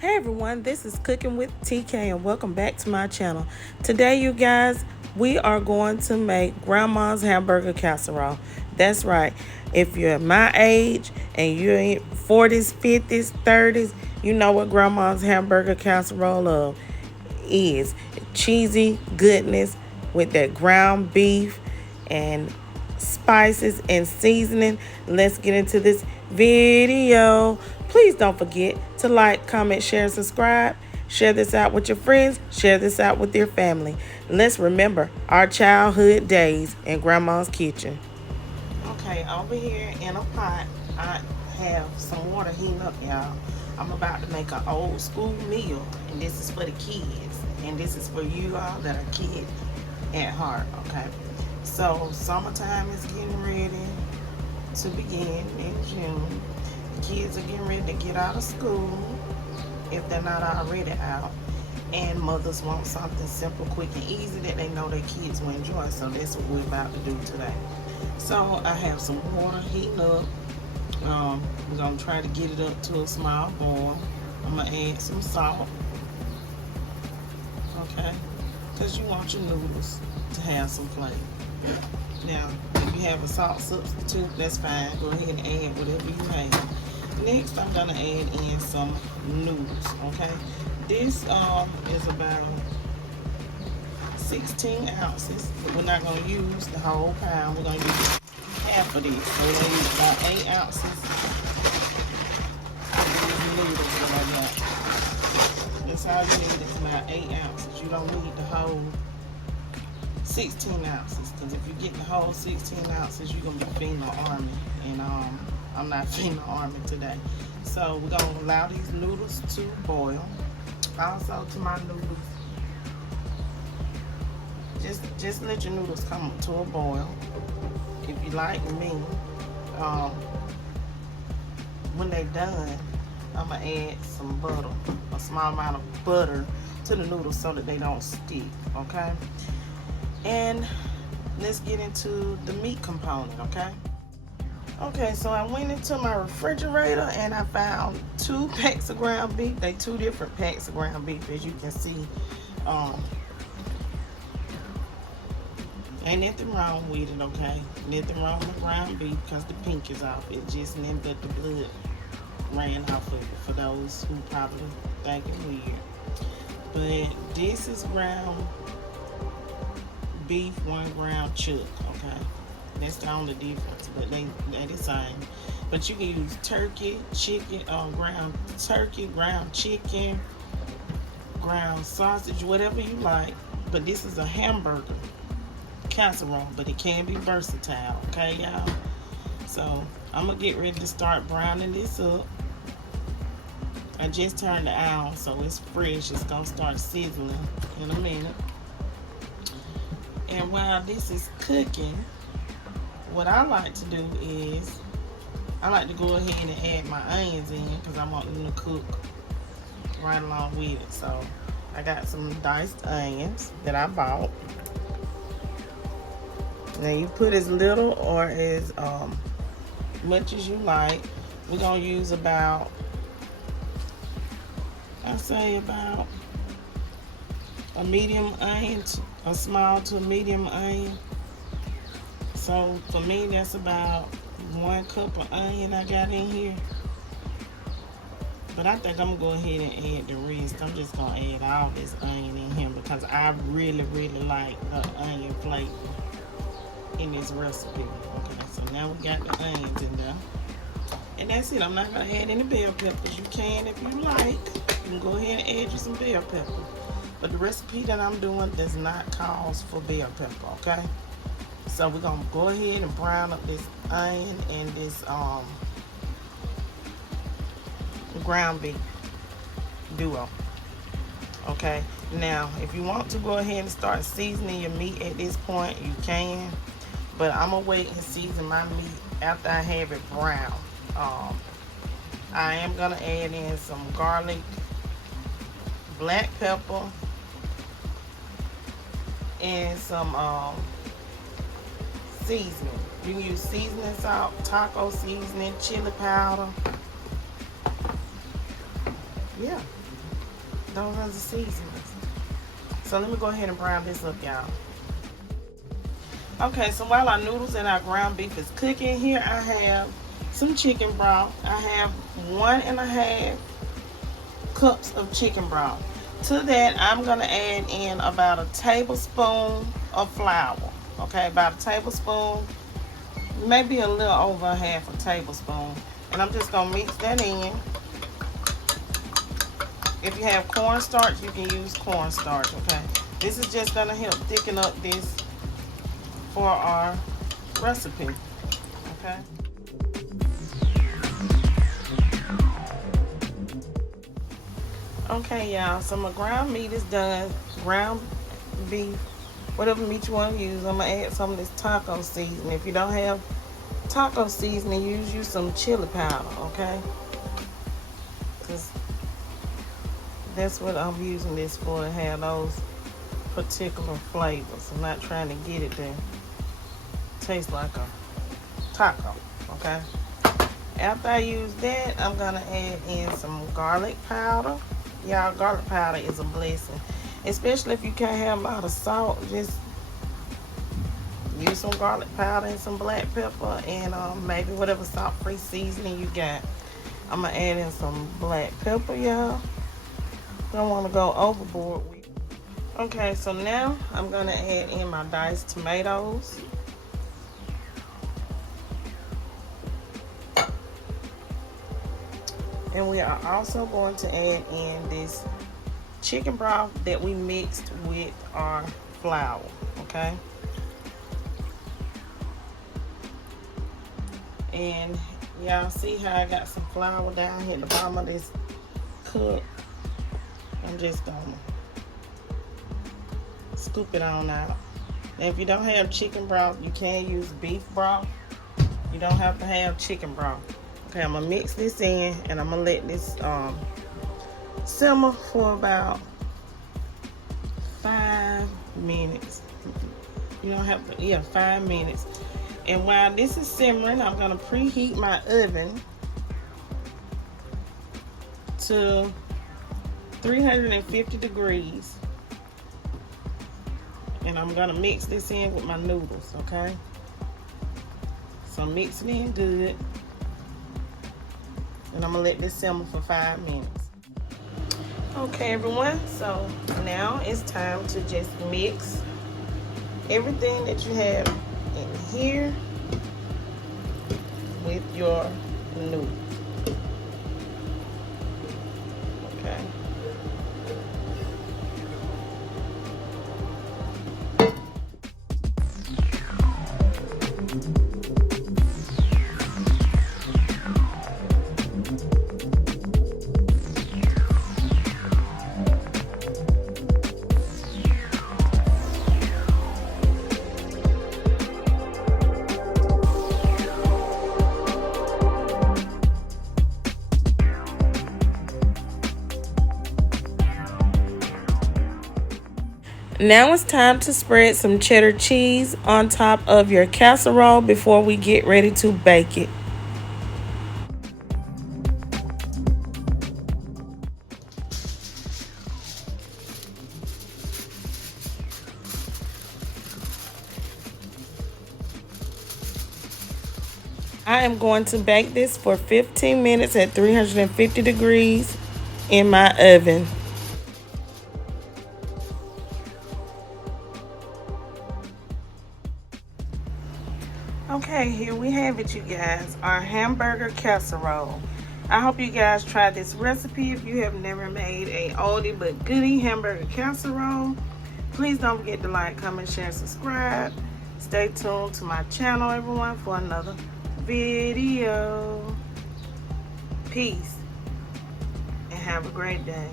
Hey everyone, this is Cooking with TK and welcome back to my channel. Today, you guys, we are going to make Grandma's Hamburger Casserole. That's right. If you're my age and you're in 40s, 50s, 30s, you know what Grandma's Hamburger Casserole is. Cheesy goodness with that ground beef and spices and seasoning. Let's get into this video. Please don't forget to like, comment, share, and subscribe. Share this out with your friends. Share this out with your family. Let's remember our childhood days in Grandma's kitchen. Okay, over here in a pot, I have some water heating up, y'all. I'm about to make an old school meal, and this is for the kids, and this is for you all that are kids at heart, okay? So, summertime is getting ready to begin in June. The kids are getting ready to get out of school, if they're not already out. And mothers want something simple, quick, and easy that they know their kids will enjoy. So that's what we're about to do today. So I have some water heating up. We're going to try to get it up to a small boil. I'm going to add some salt. Okay? Because you want your noodles to have some flavor. Now, if you have a salt substitute, that's fine. Go ahead and add whatever you have. Next, I'm going to add in some noodles, okay? This is about 16 ounces, but we're not going to use the whole pound. We're going to use half of this. So we're going to use about 8 ounces of these noodles that I got. That's all you need is about 8 ounces. You don't need the whole 16 ounces, because if you get the whole 16 ounces, you're going to be feeding the army, and I'm not feeding the army today. So we're going to allow these noodles to boil. Also, to my noodles, just let your noodles come to a boil. If you like me, when they're done, I'm going to add some butter, a small amount of butter to the noodles so that they don't stick, okay? And let's get into the meat component, okay? Okay, so I went into my refrigerator and I found 2 packs of ground beef. They 2 different packs of ground beef, as you can see. Ain't nothing wrong with it, okay? Nothing wrong with ground beef because the pink is off. It's just nothing but the blood ran off of it, for those who probably think it's weird. But this is ground beef, 1 ground chuck, okay? That's the only difference, but they're the same. But you can use turkey, chicken, ground turkey, ground chicken, ground sausage, whatever you like. But this is a hamburger casserole, but it can be versatile, okay, y'all? So I'm gonna get ready to start browning this up. I just turned the iron, so it's fresh. It's gonna start sizzling in a minute. And while this is cooking, what I like to do is I like to go ahead and add my onions in because I want them to cook right along with it. So I got some diced onions that I bought. Now you put as little or as much as you like. We're gonna use about, I say about a medium onion, a small to a medium onion. So for me, that's about 1 cup of onion I got in here. But I think I'm gonna go ahead and add the rest. I'm just gonna add all this onion in here because I really, really like the onion flavor in this recipe. Okay, so now we got the onions in there. And that's it. I'm not gonna add any bell peppers. You can if you like. You can go ahead and add you some bell pepper. But the recipe that I'm doing does not call for bell pepper, okay? So we're gonna go ahead and brown up this onion and this ground beef duo. Okay, now if you want to go ahead and start seasoning your meat at this point, you can. But I'm gonna wait and season my meat after I have it brown. I am gonna add in some garlic, black pepper, and some seasoning. You can use seasoning salt, taco seasoning, chili powder. Yeah, Those are the seasonings. So let me go ahead and brown this up, y'all. Okay, so while our noodles and our ground beef is cooking, here I have some chicken broth. I have 1.5 cups of chicken broth. To that, I'm gonna add in about a tablespoon of flour. Okay, about a tablespoon, maybe a little over a half a tablespoon. And I'm just gonna mix that in. If you have cornstarch, you can use cornstarch, okay? This is just gonna help thicken up this for our recipe, okay? Okay, y'all, so my ground meat is done. Ground beef, whatever meat you want to use. I'm gonna add some of this taco seasoning. If you don't have taco seasoning, use some chili powder, okay? Because that's what I'm using this for, to have those particular flavors. I'm not trying to get it to taste like a taco, okay? After I use that, I'm gonna add in some garlic powder. Y'all, garlic powder is a blessing, especially if you can't have a lot of salt. Just use some garlic powder and some black pepper and maybe whatever salt-free seasoning you got. I'm gonna add in some black pepper, y'all. Don't want to go overboard with it. Okay, so now I'm gonna add in my diced tomatoes. And we are also going to add in this chicken broth that we mixed with our flour, okay? And y'all see how I got some flour down here at the bottom of this cup? I'm just gonna scoop it on out. And if you don't have chicken broth, you can use beef broth. You don't have to have chicken broth. Okay, I'm gonna mix this in and I'm gonna let this simmer for about 5 minutes. You don't have to, yeah, 5 minutes. And while this is simmering, I'm gonna preheat my oven to 350 degrees. And I'm gonna mix this in with my noodles, okay? So mix it in good. And I'm gonna let this simmer for 5 minutes. Okay, everyone, so now it's time to just mix everything that you have in here with your noodles. Okay. Now it's time to spread some cheddar cheese on top of your casserole before we get ready to bake it. I am going to bake this for 15 minutes at 350 degrees in my oven. Okay, here we have it, you guys, our hamburger casserole. I hope you guys try this recipe. If you have never made a oldie but goodie hamburger casserole, please don't forget to like, comment, share, subscribe. Stay tuned to my channel, everyone, for another video. Peace and have a great day.